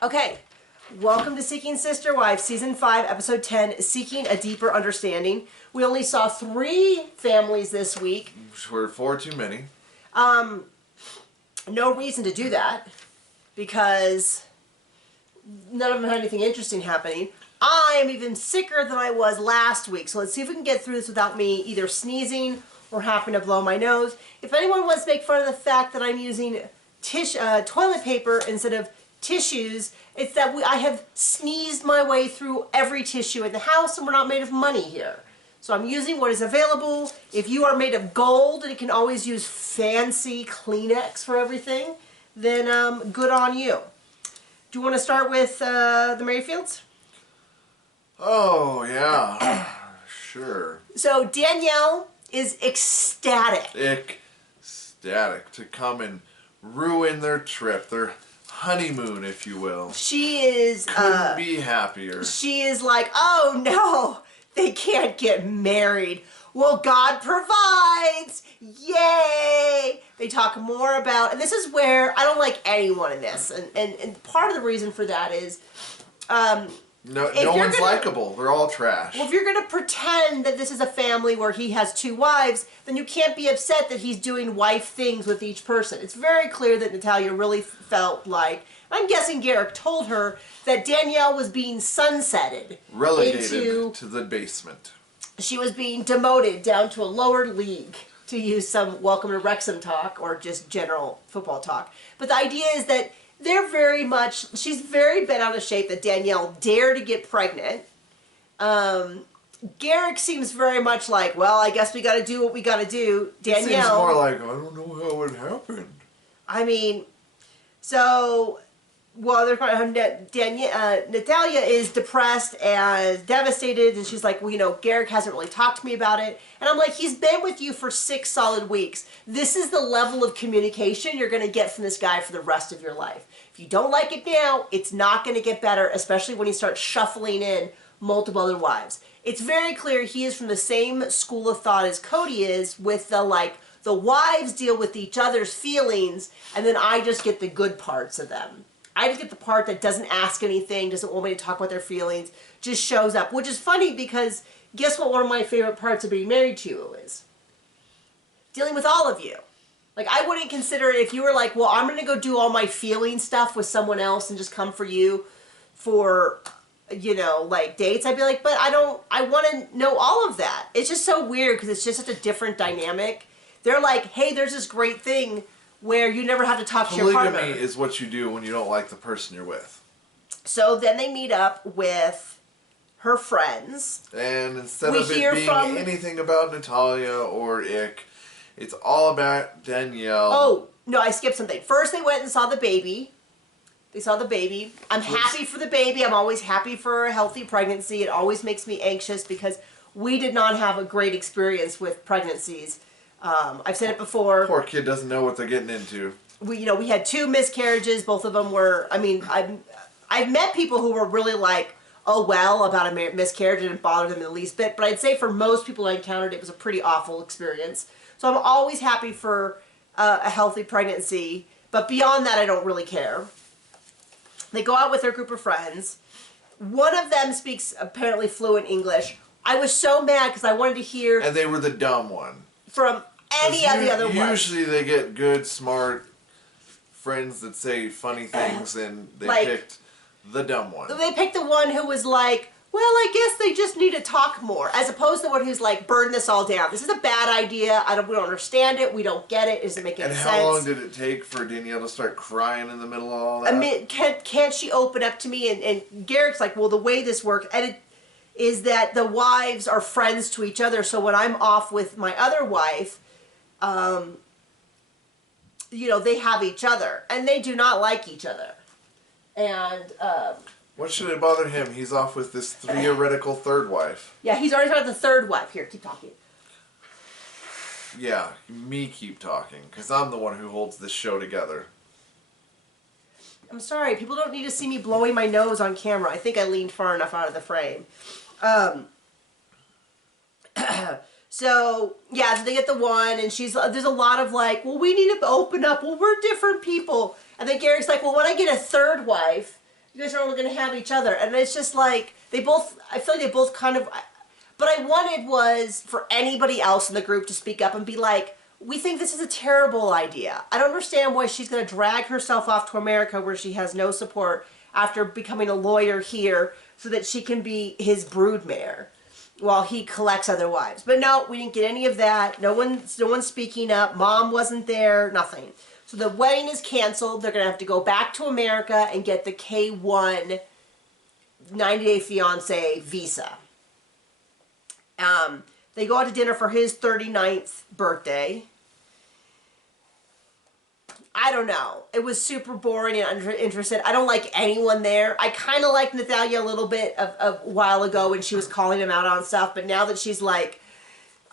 Okay, welcome to Seeking Sister Wives, Season 5, Episode 10, Seeking a Deeper Understanding. We only saw 3 families this week. We're 4 too many. No reason to do that, because none of them had anything interesting happening. I am even sicker than I was last week, so let's see if we can get through this without me either sneezing or having to blow my nose. If anyone wants to make fun of the fact that I'm using toilet paper instead of tissues, it's that I have sneezed my way through every tissue in the house, and we're not made of money here. So I'm using what is available. If you are made of gold and you can always use fancy Kleenex for everything, then good on you. Do you want to start with the Merrifields? Oh, yeah. Sure. So Danielle is ecstatic. Ecstatic to come and ruin their trip, their honeymoon, if you will. She is... Couldn't be happier. She is like, oh no, they can't get married. Well, God provides. Yay! They talk more about... And this is where I don't like anyone in this. And part of the reason for that is... No one's likable. They're all trash. Well, if you're going to pretend that this is a family where he has 2 wives, then you can't be upset that he's doing wife things with each person. It's very clear that Natalia really felt like, I'm guessing Garrick told her, that Danielle was being sunsetted. Relegated to the basement. She was being demoted down to a lower league, to use some Welcome to Wrexham talk, or just general football talk. But the idea is that they're very much, she's very bent out of shape that Danielle dared to get pregnant. Garrick seems very much like, well, I guess we got to do what we got to do. Danielle... It seems more like, I don't know how it happened. I mean, so, well, Natalia is depressed and devastated, and she's like, well, you know, Garrick hasn't really talked to me about it. And I'm like, he's been with you for 6 solid weeks. This is the level of communication you're going to get from this guy for the rest of your life. If you don't like it now, it's not going to get better, especially when he starts shuffling in multiple other wives. It's very clear he is from the same school of thought as Cody is, with the wives deal with each other's feelings, and then I just get the good parts of them. I just get the part that doesn't ask anything, doesn't want me to talk about their feelings, just shows up. Which is funny, because guess what one of my favorite parts of being married to you is? Dealing with all of you. Like, I wouldn't consider it if you were like, well, I'm going to go do all my feeling stuff with someone else and just come for you for, you know, like, dates. I'd be like, but I want to know all of that. It's just so weird, because it's just such a different dynamic. They're like, hey, there's this great thing where you never have to talk to your partner. Polygamy is what you do when you don't like the person you're with. So then they meet up with her friends. And instead of it being anything about Natalia or Ick, it's all about Danielle. Oh, no, I skipped something. First they went and saw the baby. They saw the baby. I'm happy for the baby. I'm always happy for a healthy pregnancy. It always makes me anxious, because we did not have a great experience with pregnancies. I've said it before. Poor kid doesn't know what they're getting into. We had 2 miscarriages. Both of them were, I mean, I've met people who were really like, oh well, about a miscarriage, and it didn't bother them in the least bit. But I'd say for most people I encountered, it was a pretty awful experience. So I'm always happy for a healthy pregnancy. But beyond that, I don't really care. They go out with their group of friends. One of them speaks apparently fluent English. I was so mad because I wanted to hear... And they were the dumb one. From any of the other ones. Usually they get good, smart friends that say funny things, and they picked the dumb one. They picked the one who was like, well, I guess they just need to talk more, as opposed to the one who's like, burn this all down. This is a bad idea. We don't understand it. We don't get it. It doesn't make any sense. And how long did it take for Danielle to start crying in the middle of all that? I mean, can't she open up to me? And Garrick's like, well, the way this works, and it is that the wives are friends to each other. So when I'm off with my other wife, you know, they have each other, and they do not like each other. And what should it bother him? He's off with this theoretical 3rd wife. Yeah, he's already got the 3rd wife. Here, keep talking. Yeah, me keep talking, because I'm the one who holds this show together. I'm sorry, people don't need to see me blowing my nose on camera. I think I leaned far enough out of the frame. So, yeah, so they get the one, and there's a lot of like, well, we need to open up. Well, we're different people. And then Garrick's like, well, when I get a 3rd wife, You guys are only going to have each other. And it's just like, I feel like they both kind of, what I wanted was for anybody else in the group to speak up and be like, we think this is a terrible idea. I don't understand why she's going to drag herself off to America where she has no support after becoming a lawyer here so that she can be his broodmare while he collects other wives. But no, we didn't get any of that. No one's speaking up. Mom wasn't there. Nothing. So the wedding is canceled. They're going to have to go back to America and get the K1 90-day fiance visa. They go out to dinner for his 39th birthday. I don't know. It was super boring and uninterested. I don't like anyone there. I kind of liked Natalia a little bit a while ago when she was calling him out on stuff, but now that she's like,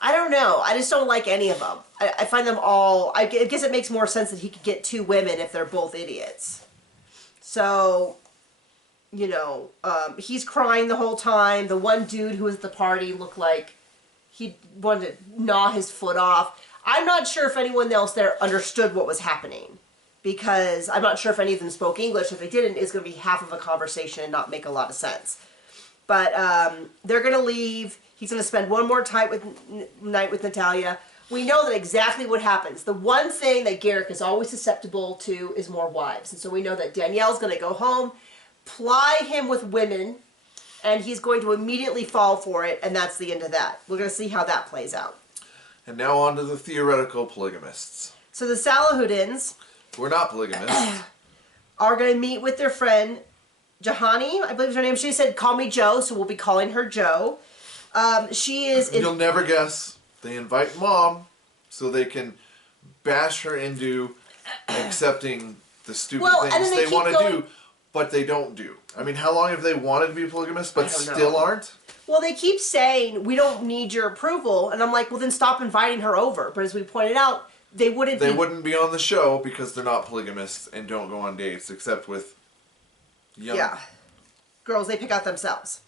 I don't know. I just don't like any of them. I find them all, I guess it makes more sense that he could get two women if they're both idiots. So, you know, he's crying the whole time. The one dude who was at the party looked like he wanted to gnaw his foot off. I'm not sure if anyone else there understood what was happening because I'm not sure if any of them spoke English. If they didn't, it's going to be half of a conversation and not make a lot of sense. But they're going to leave. He's going to spend one more night with Natalia. We know that exactly what happens. The one thing that Garrick is always susceptible to is more wives. And so we know that Danielle's going to go home, ply him with women, and he's going to immediately fall for it, and that's the end of that. We're going to see how that plays out. And now on to the theoretical polygamists. So the Salahudins, who are not polygamists, are going to meet with their friend Jahani, I believe is her name. She said, call me Joe, so we'll be calling her Joe. She is... You'll never guess. They invite Mom so they can bash her into accepting the stupid things they want to do, but they don't do. I mean, how long have they wanted to be polygamists, but still aren't? Well, they keep saying, we don't need your approval. And I'm like, well, then stop inviting her over. But as we pointed out, they wouldn't be on the show because they're not polygamists and don't go on dates, except with young... Yeah. Girls, they pick out themselves.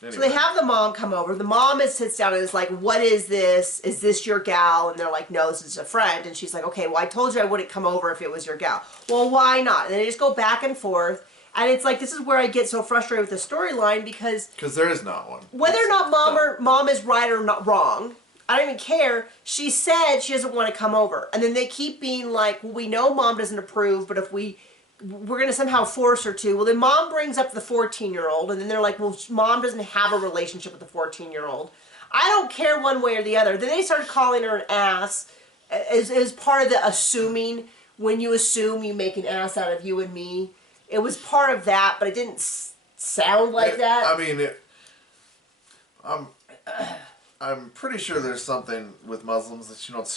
Anyway. So they have the mom come over. The mom sits down and is like, what is this? Is this your gal? And they're like, no, this is a friend. And she's like, okay, well, I told you I wouldn't come over if it was your gal. Well, why not? And they just go back and forth. And it's like, this is where I get so frustrated with the storyline because there is not one. Whether or not mom is right or not wrong, I don't even care. She said she doesn't want to come over. And then they keep being like, well, we know mom doesn't approve, but if we're going to somehow force her to. Well, then mom brings up the 14-year-old, and then they're like, well, mom doesn't have a relationship with the 14-year-old. I don't care one way or the other. Then they started calling her an ass as part of the assuming. When you assume, you make an ass out of you and me. It was part of that, but it didn't sound like that. I mean, I'm pretty sure there's something with Muslims that you don't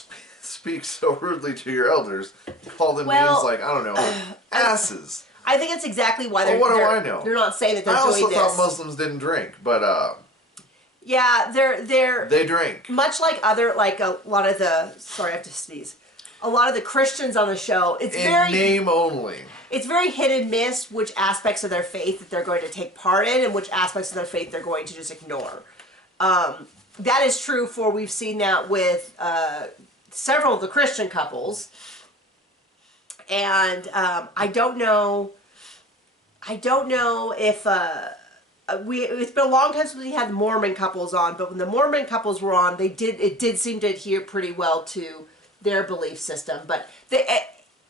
speak so rudely to your elders. Call them names like, I don't know, asses. I think it's exactly why they're... What do I know? They're not saying that they're doing this. I also thought Muslims didn't drink, but... yeah, they drink. Much like a lot of the... Sorry, I have to sneeze. A lot of the Christians on the show, it's in very... name only. It's very hit and miss which aspects of their faith that they're going to take part in and which aspects of their faith they're going to just ignore. That is true for, we've seen that with several of the Christian couples. And I don't know if... it's been a long time since we had Mormon couples on, but when the Mormon couples were on, it did seem to adhere pretty well to their belief system. But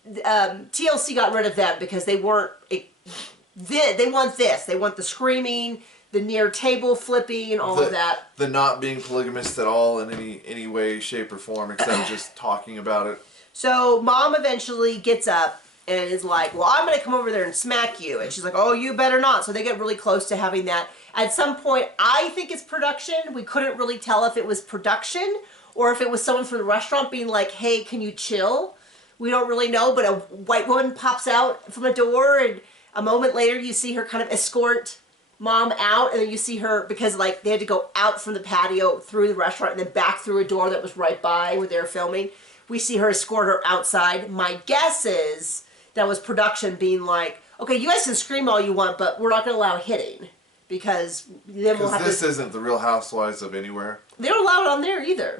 TLC got rid of them because they weren't... They want this. They want the screaming, the near table flipping, all of that. The not being polygamist at all in any way, shape, or form, except just talking about it. So mom eventually gets up and is like, well, I'm going to come over there and smack you. And she's like, oh, you better not. So they get really close to having that. At some point, I think it's production. We couldn't really tell if it was production or if it was someone from the restaurant being like, hey, can you chill? We don't really know, but a white woman pops out from a door, and a moment later you see her kind of escort mom out, and then you see her, because like they had to go out from the patio through the restaurant and then back through a door that was right by where they were filming. We see her escort her outside. My guess is that was production being like, okay, you guys can scream all you want, but we're not going to allow hitting, because then we'll have this isn't the Real Housewives of Anywhere. They don't allow it on there either.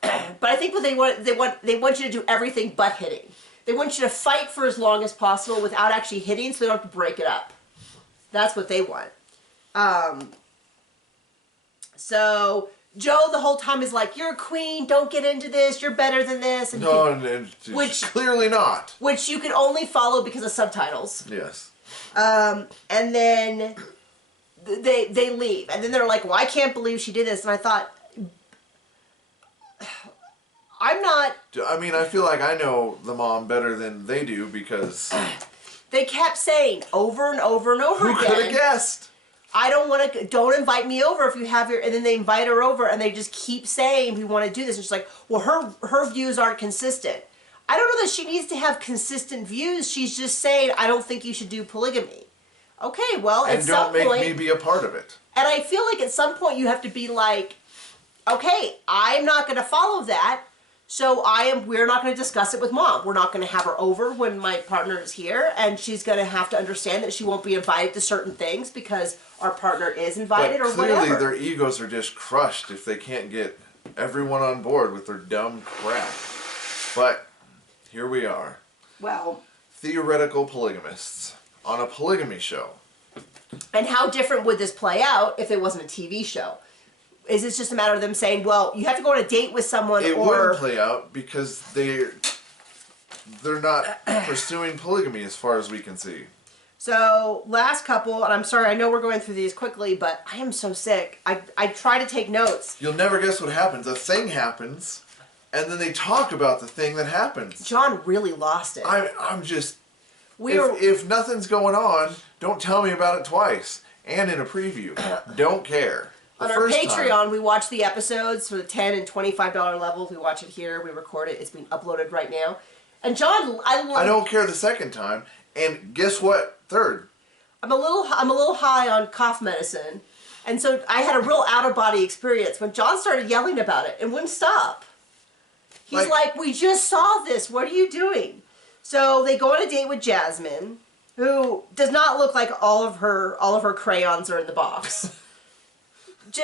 But I think what they want you to do everything but hitting. They want you to fight for as long as possible without actually hitting, so they don't have to break it up. That's what they want. So Joe the whole time is like, you're a queen, don't get into this, you're better than this. And which clearly not. Which you can only follow because of subtitles. Yes. And then they leave. And then they're like, well, I can't believe she did this. And I thought, I'm not... I mean, I feel like I know the mom better than they do because... They kept saying over and over and over again. Who could have guessed? I don't want to... Don't invite me over if you have your... And then they invite her over and they just keep saying, we want to do this. And she's like, well, her views aren't consistent. I don't know that she needs to have consistent views. She's just saying, I don't think you should do polygamy. Okay, well, at some point... And don't make me be a part of it. And I feel like at some point you have to be like, okay, I'm not going to follow that. So we're not going to discuss it with mom. We're not going to have her over when my partner is here, and she's going to have to understand that she won't be invited to certain things because our partner is invited or whatever. Clearly their egos are just crushed if they can't get everyone on board with their dumb crap. But here we are. Well, theoretical polygamists on a polygamy show. And how different would this play out if it wasn't a TV show? Is this just a matter of them saying, well, you have to go on a date with someone It wouldn't play out because they're not pursuing polygamy as far as we can see. So, last couple, and I'm sorry, I know we're going through these quickly, but I am so sick. I try to take notes. You'll never guess what happens. A thing happens, and then they talk about the thing that happens. John really lost it. I'm just... If nothing's going on, don't tell me about it twice. And in a preview. Don't care. On our Patreon, we watch the episodes for the $10 and $25 levels. We watch it here. We record it. It's being uploaded right now. And John, I don't care the second time. And guess what? Third. I'm a little high on cough medicine. And so I had a real out-of-body experience when John started yelling about it and wouldn't stop. He's like, we just saw this. What are you doing? So they go on a date with Jasmine, who does not look like all of her crayons are in the box. It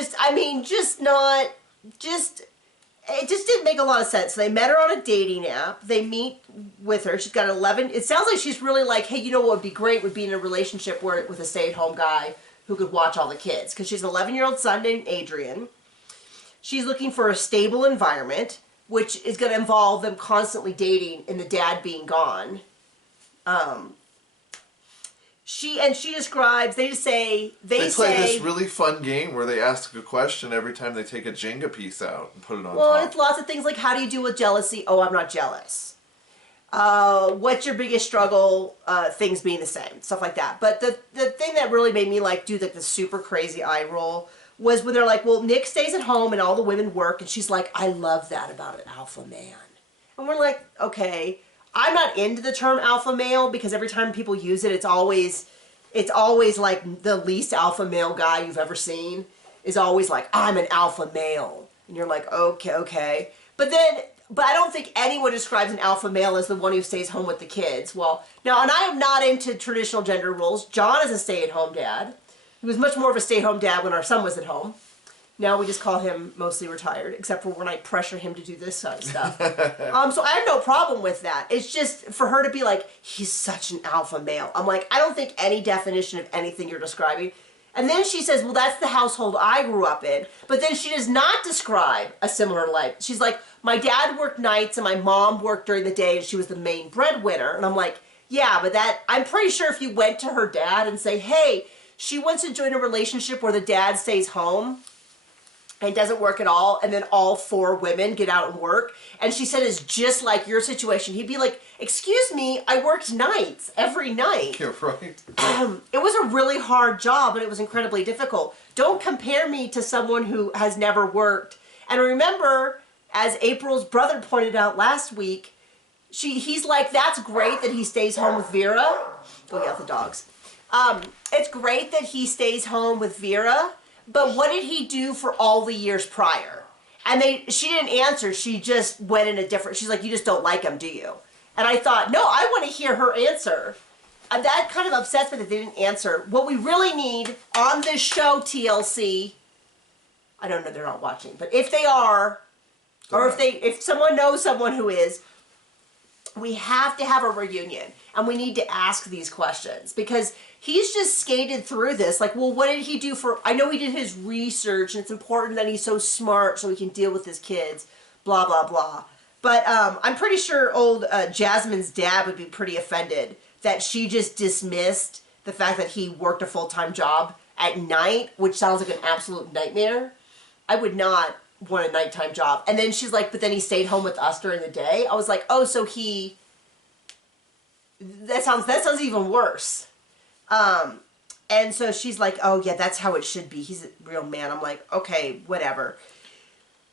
just didn't make a lot of sense. So they met her on a dating app. They meet with her. She's got 11. It sounds like she's really like, hey, you know what would be great would be in a relationship with a stay-at-home guy who could watch all the kids. Because she's an 11-year-old son named Adrian. She's looking for a stable environment, which is going to involve them constantly dating and the dad being gone. She describes, they play this really fun game where they ask a question every time they take a Jenga piece out and put it on top. Well, it's lots of things like, how do you deal with jealousy? Oh, I'm not jealous. What's your biggest struggle? Things being the same. Stuff like that. But the thing that really made me do the super crazy eye roll was when they're like, well, Nick stays at home and all the women work. And she's like, I love that about an alpha man. And we're like, okay. I'm not into the term alpha male because every time people use it, it's always like the least alpha male guy you've ever seen is always like, I'm an alpha male. And you're like, okay. But I don't think anyone describes an alpha male as the one who stays home with the kids. Well, now, and I am not into traditional gender roles. John is a stay-at-home dad. He was much more of a stay-at-home dad when our son was at home. Now we just call him mostly retired, except for when I pressure him to do this kind of stuff. So I have no problem with that. It's just for her to be like, he's such an alpha male. I'm like, I don't think any definition of anything you're describing. And then she says, well, that's the household I grew up in. But then she does not describe a similar life. She's like, my dad worked nights and my mom worked during the day and she was the main breadwinner. And I'm like, yeah, but I'm pretty sure if you went to her dad and say, hey, she wants to join a relationship where the dad stays home and doesn't work at all, and then all 4 women get out and work, and she said it's just like your situation, he'd be like, excuse me, I worked nights every night. You're right. It was a really hard job, and it was incredibly difficult. Don't compare me to someone who has never worked. And remember, as April's brother pointed out last week, he's like, that's great that he stays home with Vera. Go get the dogs. It's great that he stays home with Vera, but what did he do for all the years prior? And she didn't answer. She just went in a different... She's like, you just don't like him, do you? And I thought, no, I want to hear her answer. And that kind of upsets me that they didn't answer. What we really need on this show, TLC... I don't know, they're not watching. But if they are, or if someone knows someone who is, we have to have a reunion and we need to ask these questions because he's just skated through this. Like, well, what did he do for, I know he did his research and it's important that he's so smart so he can deal with his kids, blah, blah, blah. But I'm pretty sure old Jasmine's dad would be pretty offended that she just dismissed the fact that he worked a full-time job at night, which sounds like an absolute nightmare. I would not want a nighttime job. And then she's like, but then he stayed home with us during the day. I was like, oh, so he, that sounds even worse. And so she's like, oh yeah, that's how it should be. He's a real man. I'm like, okay, whatever.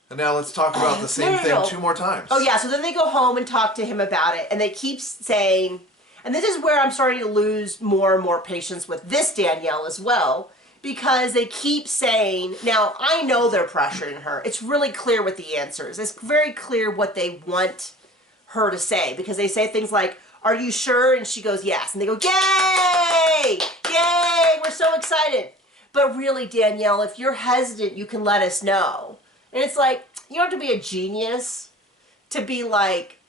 And now let's talk about the same thing 2 more times. Oh yeah, so then they go home and talk to him about it, and they keep saying, and this is where I'm starting to lose more and more patience with this Danielle as well, because they keep saying, now I know they're pressuring her. It's really clear with the answers. It's very clear what they want her to say, because they say things like, are you sure? And she goes, yes. And they go, yay! Yay! We're so excited. But really, Danielle, if you're hesitant, you can let us know. And it's like, you don't have to be a genius to be like,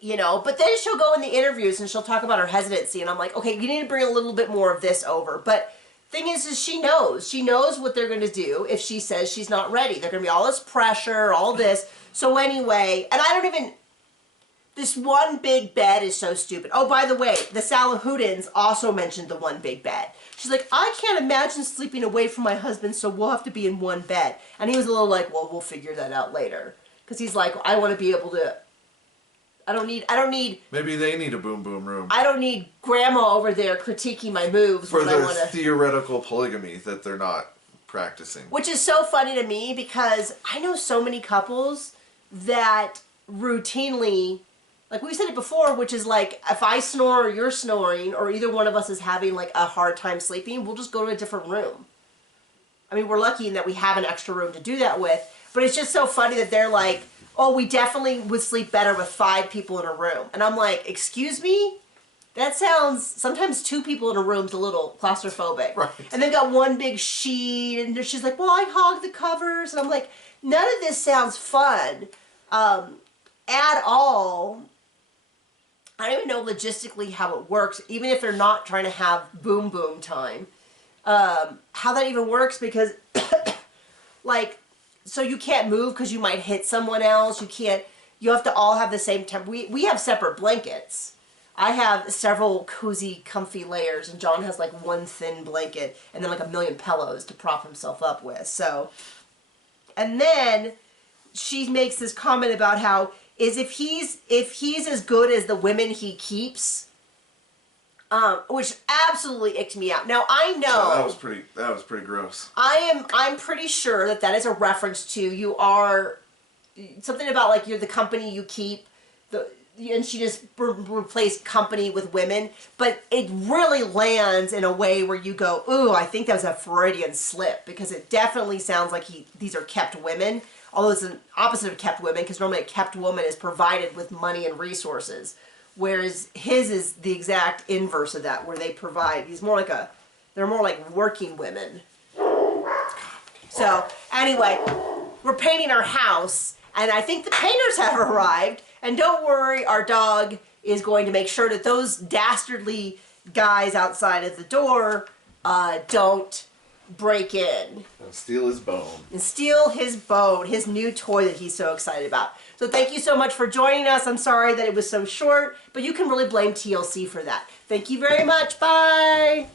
you know, but then she'll go in the interviews and she'll talk about her hesitancy. And I'm like, okay, you need to bring a little bit more of this over. But thing is she knows. She knows what they're going to do if she says she's not ready. They're going to be all this pressure, all this. So anyway, and I don't even, this one big bed is so stupid. Oh, by the way, the Salahoudins also mentioned the one big bed. She's like, I can't imagine sleeping away from my husband, so we'll have to be in one bed. And he was a little like, well, we'll figure that out later. Because he's like, I want to be able to, I don't need. Maybe they need a boom boom room. I don't need grandma over there critiquing my moves. For their theoretical polygamy that they're not practicing. Which is so funny to me because I know so many couples that routinely, like we said it before, which is like, if I snore or you're snoring, or either one of us is having like a hard time sleeping, we'll just go to a different room. I mean, we're lucky in that we have an extra room to do that with, but it's just so funny that they're like, oh, we definitely would sleep better with 5 people in a room. And I'm like, excuse me? That sounds, sometimes 2 people in a room's a little claustrophobic. Right. And they've got one big sheet, and she's like, well, I hog the covers. And I'm like, none of this sounds fun at all. I don't even know logistically how it works, even if they're not trying to have boom boom time. How that even works, because, like, so you can't move because you might hit someone else. You have to all have the same temp. We have separate blankets. I have several cozy, comfy layers, and John has like one thin blanket and then like a million pillows to prop himself up with. So, and then she makes this comment about how if he's as good as the women he keeps, which absolutely icked me out. Now I know that was pretty gross. I'm pretty sure that is a reference to you are something about like you're the company you keep, and she just replaced company with women, but it really lands in a way where you go, ooh, I think that was a Freudian slip, because it definitely sounds like these are kept women, although it's an opposite of kept women, because normally a kept woman is provided with money and resources, whereas his is the exact inverse of that, where they provide. They're more like working women. So anyway, we're painting our house, and I think the painters have arrived. And don't worry, our dog is going to make sure that those dastardly guys outside of the door don't break in. And steal his bone. And steal his bone, his new toy that he's so excited about. So thank you so much for joining us. I'm sorry that it was so short, but you can really blame TLC for that. Thank you very much. Bye.